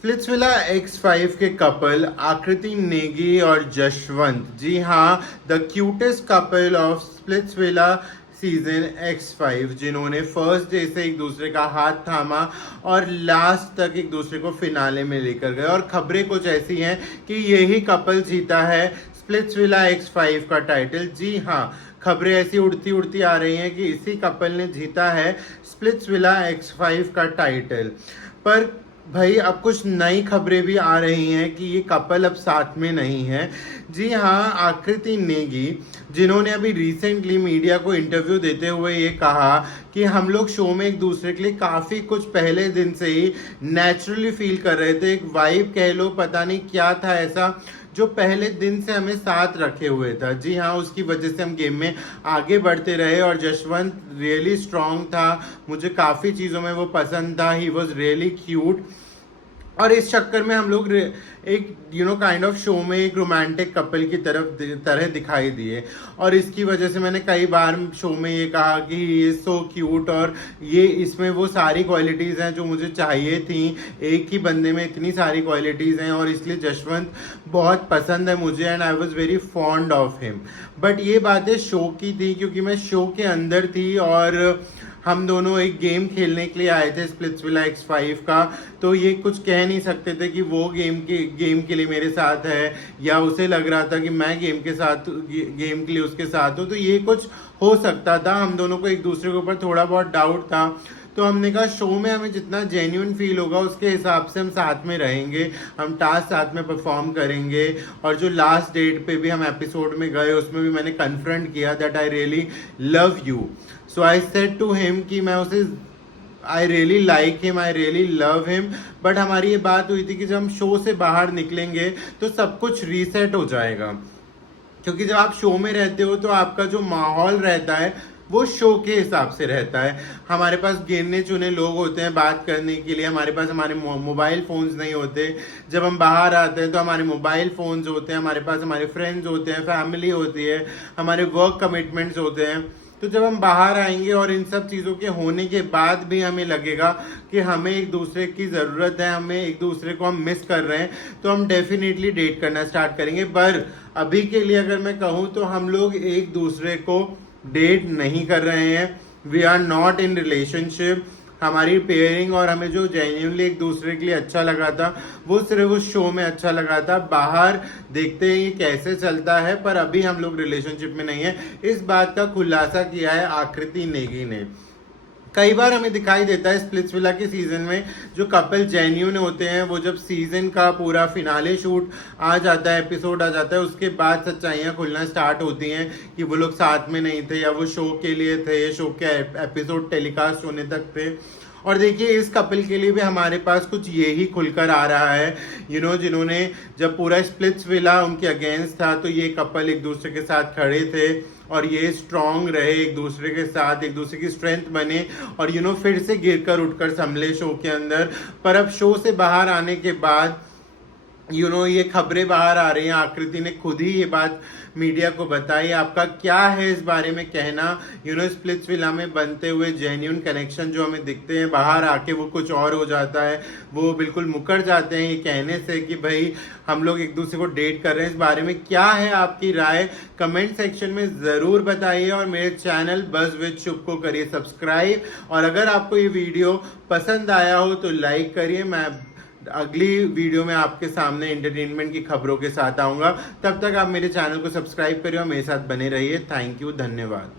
Splitsvilla X5 के couple आकृति नेगी और जशवंत, जी हाँ, the cutest couple of Splitsvilla season X5, जिन्होंने फर्स्ट डे से एक दूसरे का हाथ थामा और लास्ट तक एक दूसरे को फिनाले में लेकर गए। और खबरें कुछ ऐसी हैं कि यही कपल जीता है स्प्लिट्सविला X5 का टाइटल। जी हाँ, खबरें ऐसी उड़ती उड़ती आ रही हैं कि इसी कपल ने जीता है स्प्लिट्सविला X5 का टाइटल। पर भाई अब कुछ नई खबरें भी आ रही हैं कि ये कपल अब साथ में नहीं है। जी हाँ, आकृति नेगी, जिन्होंने अभी रिसेंटली मीडिया को इंटरव्यू देते हुए ये कहा कि हम लोग शो में एक दूसरे के लिए काफ़ी कुछ पहले दिन से ही नेचुरली फील कर रहे थे। एक वाइब कह लो, पता नहीं क्या था ऐसा जो पहले दिन से हमें साथ रखे हुए था। जी हाँ, उसकी वजह से हम गेम में आगे बढ़ते रहे। और जशवंत रियली स्ट्रांग था, मुझे काफ़ी चीज़ों में वो पसंद था। He was really cute. और इस चक्कर में हम लोग एक काइंड ऑफ शो में एक रोमांटिक कपल की तरह दिखाई दिए। और इसकी वजह से मैंने कई बार शो में ये कहा कि ये सो क्यूट, और ये इसमें वो सारी क्वालिटीज़ हैं जो मुझे चाहिए थी। एक ही बंदे में इतनी सारी क्वालिटीज़ हैं, और इसलिए जशवंत बहुत पसंद है मुझे, and I was very fond of him. But ये बातें शो की थी, क्योंकि मैं शो के अंदर थी और हम दोनों एक गेम खेलने के लिए आए थे स्प्लिट्सविला X5 का। तो ये कुछ कह नहीं सकते थे कि वो गेम के लिए मेरे साथ है, या उसे लग रहा था कि मैं गेम के लिए उसके साथ हूँ। तो ये कुछ हो सकता था, हम दोनों को एक दूसरे के ऊपर थोड़ा बहुत डाउट था। तो हमने कहा शो में हमें जितना जेन्युइन फील होगा उसके हिसाब से हम साथ में रहेंगे, हम टास्क साथ में परफॉर्म करेंगे। और जो लास्ट डेट पे भी हम एपिसोड में गए, उसमें भी मैंने कन्फ्रंट किया that I really love you. So I said to him कि मैं उसे I really like him, I really love him. But हमारी ये बात हुई थी कि जब हम शो से बाहर निकलेंगे तो सब कुछ रीसेट हो जाएगा, क्योंकि जब आप शो में रहते हो तो आपका जो माहौल रहता है वो शो के हिसाब से रहता है। हमारे पास गिने चुने लोग होते हैं बात करने के लिए, हमारे पास हमारे मोबाइल फ़ोन्स नहीं होते। जब हम बाहर आते हैं तो हमारे मोबाइल फ़ोन्स होते हैं, हमारे पास हमारे फ्रेंड्स होते हैं, फैमिली होती है, हमारे वर्क कमिटमेंट्स होते हैं। तो जब हम बाहर आएंगे और इन सब चीज़ों के होने के बाद भी हमें लगेगा कि हमें एक दूसरे की ज़रूरत है, हमें एक दूसरे को हम मिस कर रहे हैं, तो हम डेफिनेटली डेट करना स्टार्ट करेंगे। पर अभी के लिए अगर मैं कहूँ तो हम लोग एक दूसरे को डेट नहीं कर रहे हैं। We are not in relationship. हमारी पेयरिंग और हमें जो जेन्युइनली एक दूसरे के लिए अच्छा लगा था वो सिर्फ उस शो में अच्छा लगा था। बाहर देखते हैं ये कैसे चलता है, पर अभी हम लोग रिलेशनशिप में नहीं है। इस बात का खुलासा किया है आकृति नेगी ने। कई बार हमें दिखाई देता है स्प्लिट्सविला के सीजन में जो कपल जेन्यून होते हैं, वो जब सीजन का पूरा फिनाले शूट आ जाता है, एपिसोड आ जाता है, उसके बाद सच्चाइयाँ खुलना स्टार्ट होती हैं कि वो लोग साथ में नहीं थे, या वो शो के लिए थे, शो के एपिसोड टेलीकास्ट होने तक थे। और देखिए इस कपल के लिए भी हमारे पास कुछ यही खुलकर आ रहा है। जिन्होंने जब पूरा स्प्लिट्सविला उनके अगेंस्ट था तो ये कपल एक दूसरे के साथ खड़े थे और ये स्ट्रांग रहे, एक दूसरे के साथ एक दूसरे की स्ट्रेंथ बने, और फिर से गिरकर उठकर संभले शो के अंदर। पर अब शो से बाहर आने के बाद ये खबरें बाहर आ रही हैं। आकृति ने खुद ही ये बात मीडिया को बताई। आपका क्या है इस बारे में कहना? स्प्लिट्सविला में बनते हुए जेन्युइन कनेक्शन जो हमें दिखते हैं, बाहर आके वो कुछ और हो जाता है, वो बिल्कुल मुकर जाते हैं ये कहने से कि भाई हम लोग एक दूसरे को डेट कर रहे हैं। इस बारे में क्या है आपकी राय? कमेंट सेक्शन में ज़रूर बताइए, और मेरे चैनल बज़ विद शुभ को करिए सब्सक्राइब। और अगर आपको ये वीडियो पसंद आया हो तो लाइक करिए। मैं अगली वीडियो में आपके सामने एंटरटेनमेंट की खबरों के साथ आऊँगा। तब तक आप मेरे चैनल को सब्सक्राइब करिए और मेरे साथ बने रहिए। थैंक यू, धन्यवाद।